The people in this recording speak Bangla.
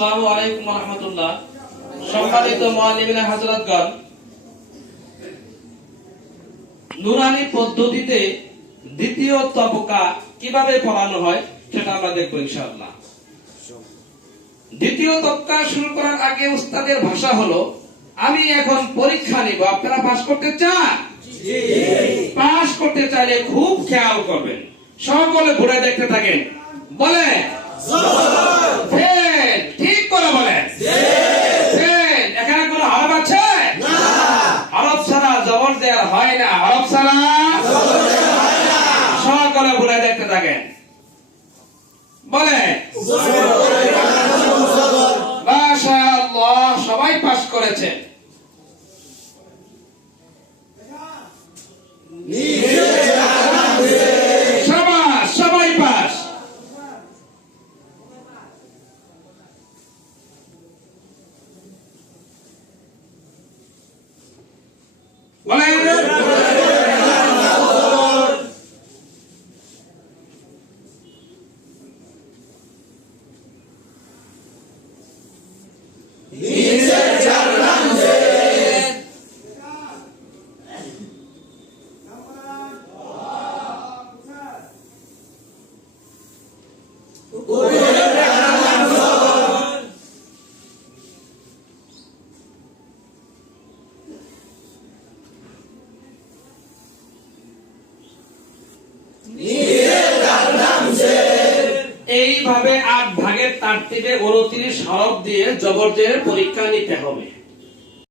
আসসালামু আলাইকুম ওয়া রাহমাতুল্লাহ। সম্মানিত মুআল্লিমিনা হযরতগণ, নুরানি পদ্ধতিতে দ্বিতীয় তবকা কিভাবে পড়ানো হয় সেটা আমরা দেখব ইনশাআল্লাহ। দ্বিতীয় তবকা শুরু করার আগে উস্তাদের ভাষা হলো, আমি এখন পরীক্ষা নিব, আপনারা পাস করতে চান? জি। পাস করতে চাইলে খুব খেয়াল করবেন, সকলে ঘুরে দেখতে থাকেন। বলে ঠিক করে বলেন। এখানে কোনো হরফ আছে? হরফ ছাড়া জবর দেওয়ার হয় না, হরফ ছাড়া সকলে ঘুরে দেখতে থাকেন। বলে মাশাআল্লাহ, সবাই পাস করেছে। সবাই পাস। এইভাবে 8 ভাগের তারতিবে 29 হরফ দিয়ে জবর জেরের পরীক্ষা নিতে হবে।